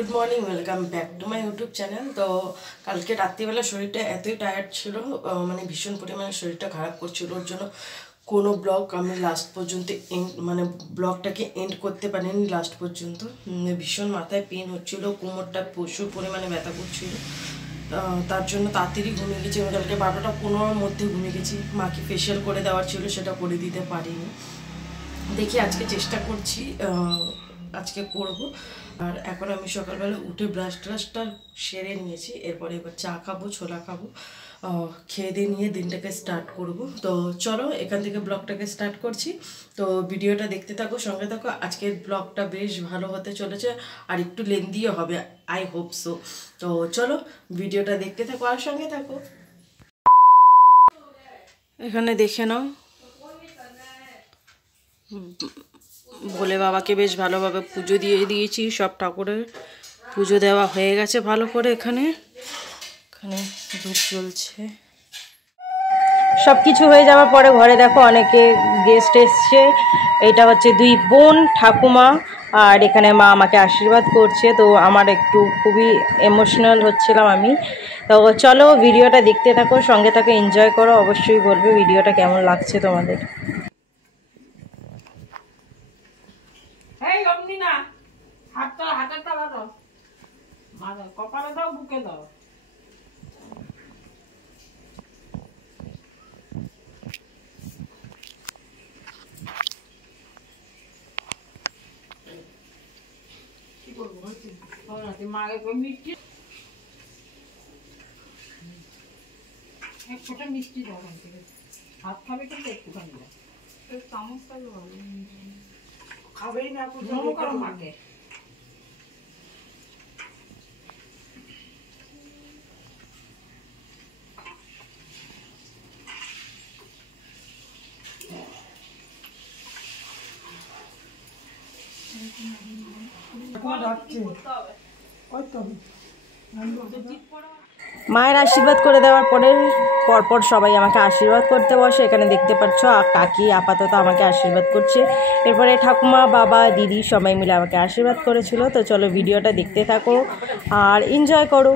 Good morning, welcome back to my YouTube channel. তো কালকে রাত্রিবেলা শরীরটা এতই টায়ার্ড ছিল, মানে ভীষণ পরিমাণে শরীরটা খারাপ করছিল। ওর জন্য কোনো ব্লগ আমি লাস্ট পর্যন্ত ব্লগটাকে এন্ড করতে পারিনি লাস্ট পর্যন্ত। ভীষণ মাথায় পেন হচ্ছিলো, কোমরটা প্রচুর পরিমাণে ব্যথা করছিল। তার জন্য তাড়াতাড়ি ঘুমিয়ে গেছি। আমি কালকে 12টা 15-র মধ্যে ঘুমিয়ে গেছি। মাকে ফেশিয়াল করে দেওয়ার ছিল, সেটা করে দিতে পারিনি। দেখি আজকে চেষ্টা করছি, আজকে করব। আর এখন আমি সকালবেলা উঠে ব্রাশ ট্রাশটা সেরে নিয়েছি। এরপরে এবার চা খাবো, ছোলা খাবো, খেয়ে দিয়ে নিয়ে দিনটাকে স্টার্ট করব। তো চলো এখান থেকে ব্লগটাকে স্টার্ট করছি। তো ভিডিওটা দেখতে থাকো, সঙ্গে থাকো। আজকের ব্লগটা বেশ ভালো হতে চলেছে, আর একটু লেন্দিও হবে, আই হোপ সো। তো চলো ভিডিওটা দেখতে থাকো আর সঙ্গে থাকো। এখানে দেখে নাও, ভোলে বাবাকে বেশ ভালোভাবে পুজো দিয়ে দিয়েছি। সব ঠাকুরের পুজো দেওয়া হয়ে গেছে ভালো করে। এখানে ধূপ জ্বলছে। সব কিছু হয়ে যাওয়ার পরে ঘরে দেখো অনেকে গেস্ট এসছে। এটা হচ্ছে দুই বোন, ঠাকুমা, আর এখানে মা আমাকে আশীর্বাদ করছে। তো আমার একটু খুবই ইমোশনাল হচ্ছিলাম আমি। তো চলো ভিডিওটা দেখতে থাকো, সঙ্গে থাকো, এনজয় করো। অবশ্যই বলবে ভিডিওটা কেমন লাগছে তোমাদের। এই অমনি না, হাতেরটা ধরো, মাথা কপালে দাও, বুকে দাও। কি করবো মাকে মিষ্টি, এক ফোঁটা মিষ্টি দাও। হাত খাবে কিন্তু একটুখানি দাও, চামচটা খাবেই না, করো মাকে। মায়ের আশীর্বাদ করে দেওয়ার পরপর সবাই আমাকে আশীর্বাদ করতে বসে। এখানে দেখতে পাচ্ছ কাকি আপাতত আমাকে আশীর্বাদ করছে। এরপরে ঠাকুমা, বাবা, দিদি সবাই মিলে আমাকে আশীর্বাদ করেছিল। তো চলো ভিডিওটা দেখতে থাকো আর এনজয় করো।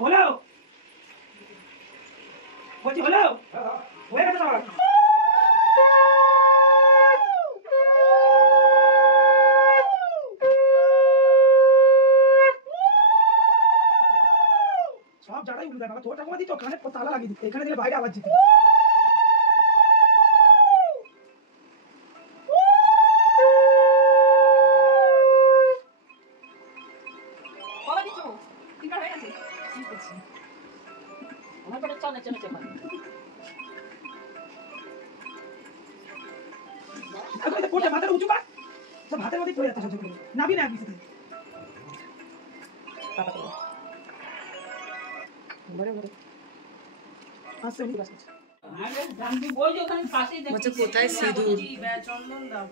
হলো বলছি, হলো হয়ে গেছে না? সব জায়গায় উল্টো বাবা, তোর ঠাকুমা দিত কানে তালা লাগিয়ে দিত, এখানে দিলে বাইরে আওয়াজ যেত। মাথাটা উঁচু কর, সব হাতের মধ্যে পড়ে যাচ্ছে, নাবি না একদিকে। কোথায় সিঁদুর? চন্দন দাও।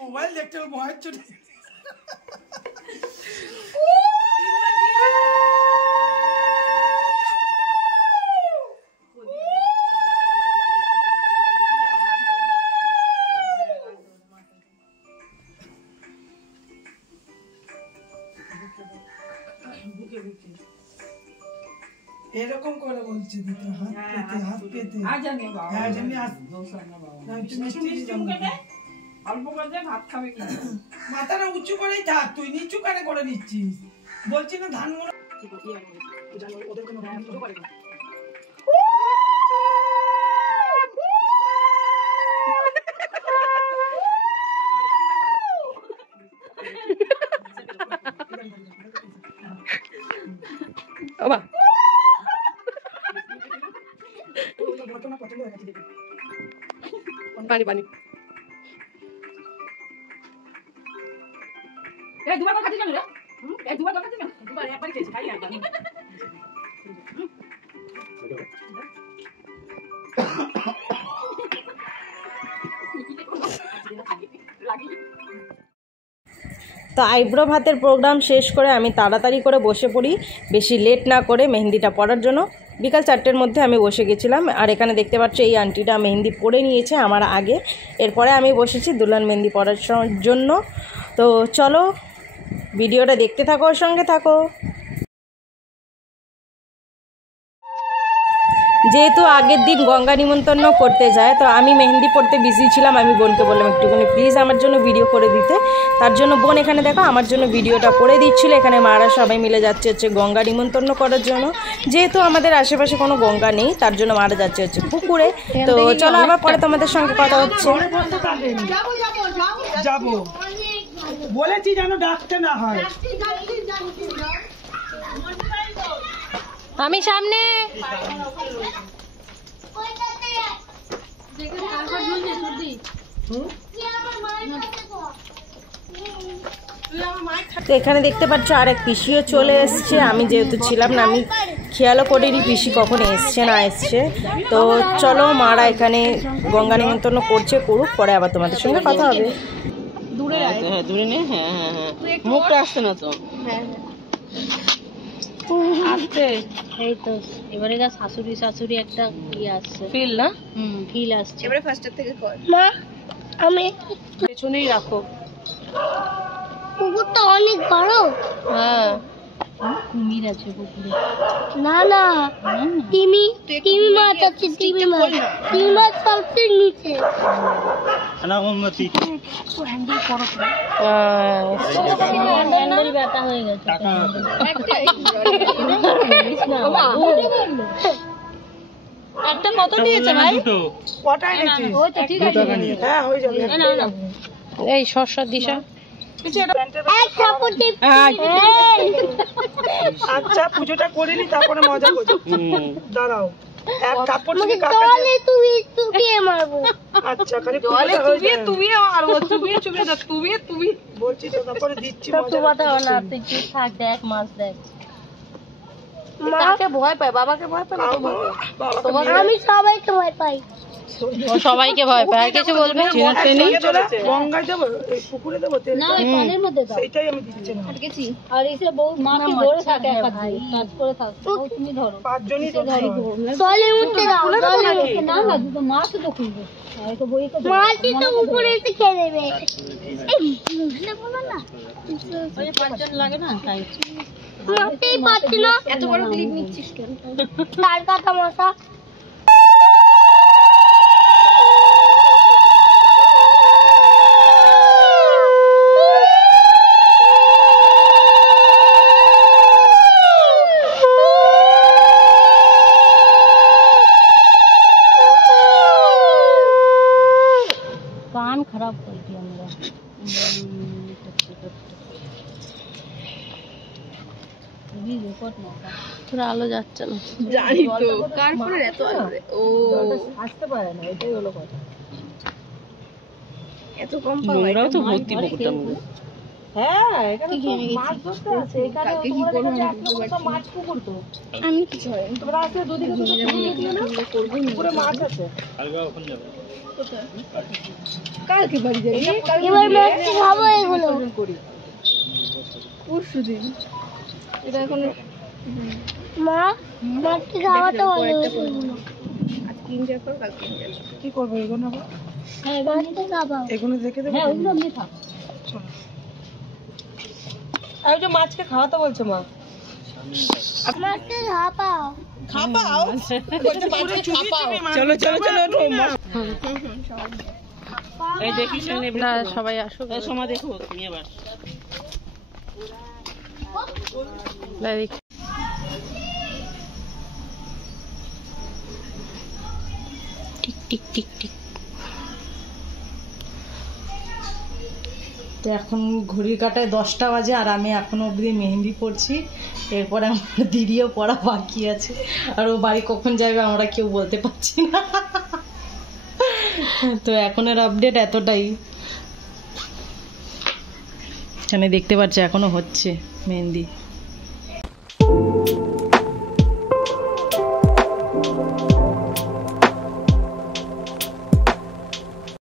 মোবাইল দেখতে ভয় চলে। এরকম করে বলছে দিতে, হাত পেতে অল্প করে ভাত খাবে কি? মাথাটা উঁচু করেই থাক, তুই নিচু কানে করে নিচ্ছিস। বলছি না ধান মোড়া পানি পানি দুবার খাচ্ছিস কেন রে? এই দুবার খাচ্ছিস কেন? দুবার একবারই খেয়েছি, খাই একবার। তো আইব্রো ভাতের প্রোগ্রাম শেষ করে আমি তাড়াতাড়ি করে বসে পড়ি, বেশি লেট না করে মেহেন্দিটা পড়ার জন্য। বিকাল 4টের মধ্যে আমি বসে গেছিলাম। আর এখানে দেখতে পাচ্ছ এই আন্টিটা মেহেন্দি পড়ে নিয়েছে আমার আগে, এরপরে আমি বসেছি দুলহান মেহেন্দি পড়ার জন্য। তো চলো ভিডিওটা দেখতে থাকো, সঙ্গে থাকো। যেহেতু আগের দিন গঙ্গা নিমন্ত্রণ করতে যায়, তো আমি মেহেন্দি পড়তে বিজি ছিলাম। আমি বোনকে বললাম একটুখানি প্লিজ আমার জন্য ভিডিও করে দিতে। তার জন্য বোন এখানে দেখো আমার জন্য ভিডিওটা করে দিচ্ছিল। এখানে মারা সবাই মিলে যাচ্ছে হচ্ছে গঙ্গা নিমন্ত্রণ করার জন্য। যেহেতু আমাদের আশেপাশে কোনো গঙ্গা নেই, তার জন্য মারা যাচ্ছে হচ্ছে পুকুরে। তো চলো আবার পরে তোমাদের সঙ্গে কথা হচ্ছে। যাবো বলেছি যেন ডাকতে না হয়। আমি সামনে। তো এখানে দেখতে পাচ্ছ আর এক পিসিও চলে এসছে। আমি যেহেতু ছিলাম না, আমি খেয়ালও করিনি পিসি কখন এসছে না এসছে। তো চলো মারা এখানে গঙ্গা নিমন্ত্রণ করছে, করুক, পরে আবার তোমাদের সঙ্গে কথা হবে। দূরে নে। হ্যাঁ হ্যাঁ হ্যাঁ, মুখটা আসছে না তো। আসছে এই তো এবারে শাশুড়ি একটা ইয়ে আসছে, ফিল না? ফিল আসছে। এবারে ফার্স্টের থেকে কর। মা আমি পেছনেই রাখো। পুকুরটা অনেক বড়। হ্যাঁ, কুমির আছে পুকুরে। না না, তিমি মাছ আছে। তিমি মাছ সবচেয়ে নিচে। হ্যান্ডেল ব্যথা হয়ে গেছে। একটা কত নিয়েছে ভাই? কটাই নিয়েছি? ওই তো ঠিক আছে। হ্যাঁ হয়ে যাবে। এই সরষার দিশা। আচ্ছা পুজোটা করে নি, তারপরে মজা করছি। দাঁড়াও, এক কাপড় থেকে আচ্ছা খালি তুমি বলছি তো, তারপরে দিচ্ছি মজা। থাক, দেখ মাছ দেখ। কাকে ভয় পায়? বাবাকে ভয় পায় না তোমাকে? আমি সবাইকে ভয় পাই। সবাইকে ভয় পায়, আর কিছু বলবে? গঙ্গায় যাবো, এই পুকুরে দেবো তেল? না, ওই পানির মধ্যে দাও। সেইটাই আমি দিচ্ছি না। আর এসে বউ মাকে ধরে থাকে, এক হাত দিয়ে কাজ করে থাক। তুমি ধরো, 5 জনই তো খাই। জলে উঠতে দাও। জলে উঠতে না, না দুটো মাছ তো খুলবে। আর তো বইকে মাছই তো উপরে এসে খেয়ে নেবে। এই মুখলে বলো না, ওই 5 জন লাগে না, তাই মারতেই পারছি না। এত বড় ক্লিপ নিচ্ছিস কেন? তার কথা মশা। कान खराब कर दिया मेरा। थोड़ा आलो যাচ্ছে না, জানি তো কার পরে এত আলো রে। ও আসতে পারে না, এটাই হলো কথা। এত কম পাওয়া, এটাও তো ভর্তি পুকুরটা। হ্যাঁ এখানে তো মাছ ধরতে আছে। এখানে তোমাদের কাছে এক নম্বর তো মাছ পুকুর তো। আমি কিছু হয় তোমরা আসলে দুদিকে তো পুকুরে মাছ আছে। কালকে বাড়ি যাই। এবার মাছ খাবো এগুলো। পরশুদিন এটা এখন মা মাছ খাওয়াটা ভালো হয়েছে। আজ কিন যাবো, কালকে কিন যাবো। কি করবো এগুলো আবার? হ্যাঁ মাছটা খাবো। এগুলো দেখে দেবো। হ্যাঁ ওগুলো আমি খাবো। আর যে মাছকে খাওয়াতে বলছে মা। মাছটা খাপাও। খাপাও? বলছে মাছকে খাপাও। চলো চলো চলো ওঠো। এই দেখিস না, সবাই আসো। সময় দেখো তুমি আবার। Tick tick tick tick. তো এখন ঘড়ির কাঁটায় 10টা বাজে, আর আমি এখনো অবধি মেহেন্দি পড়ছি। এরপরে আমার দিদিও পড়া বাকি আছে, আর ও বাড়ি কখন যাবে আমরা কেউ বলতে পারছি না। তো এখনের আপডেট এতটাই। এখানে দেখতে পাচ্ছি এখনো হচ্ছে মেহেন্দি।